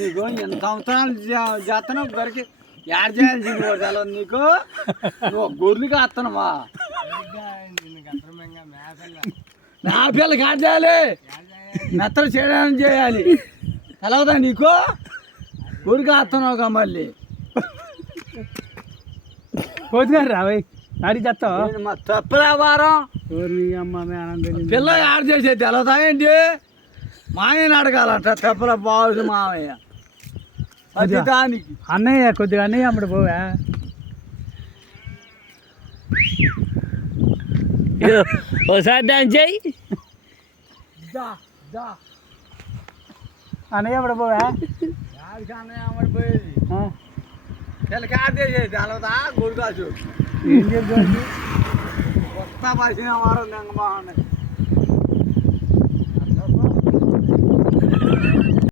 నీకు ఎన్ని సంవత్సరాలు చేస్తున్నావు గరికి యాడ్ చేయాల్సింది కూడా తెలవదు నీకు. నువ్వు గొర్రెలు కాస్తున్నావా? నా పిల్లలకి యాడ్ చేయాలి, మెత్తలు చేయడానికి చేయాలి. తెలవదా నీకు? గొర్రె కాస్తున్నావుగా మళ్ళీ కోతిగారు రావయ్ నాడి చేస్తావా? మా తప్పులే వారం పిల్ల యాడ్ చేసేది తెలవదా ఏంటి? మాయని అడగాలంట తెప్పల బాగుంది మామయ్య. అది దానికి అన్నయ్య కొద్దిగా అన్నయ్య అమ్మడు పోవా. ఒకసారి డాన్స్ చేయి. అన్నయ్య అమ్మడు పోవా. అన్నయ్య అమ్మడి పోయేది పిల్లకి యాడ్ చేసేది తెలవదా? గొర్రె కాసు ఏం చేద్దాం కొత్త పరిచిన వారం బాగున్నాయి.